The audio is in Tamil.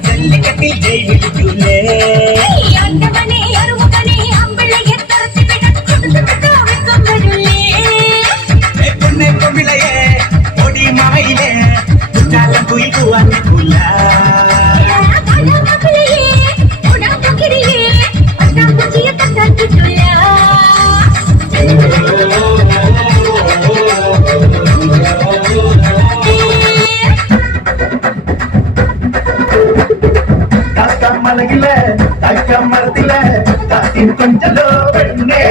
ஜல்லிக்கட்டில் ஜெய் விடுத்துள்ளே ஆண்டவனே அருமுகனே அம்பிள்ளையை தரத்து பொண்ணே பொம்பிளையே பொடி மவையிலே குற்றாலம் குயில் கூவாங்க குல்லா மலகில தக்க மரத்தில காத்தின் கொஞ்சலோ வெண்ணே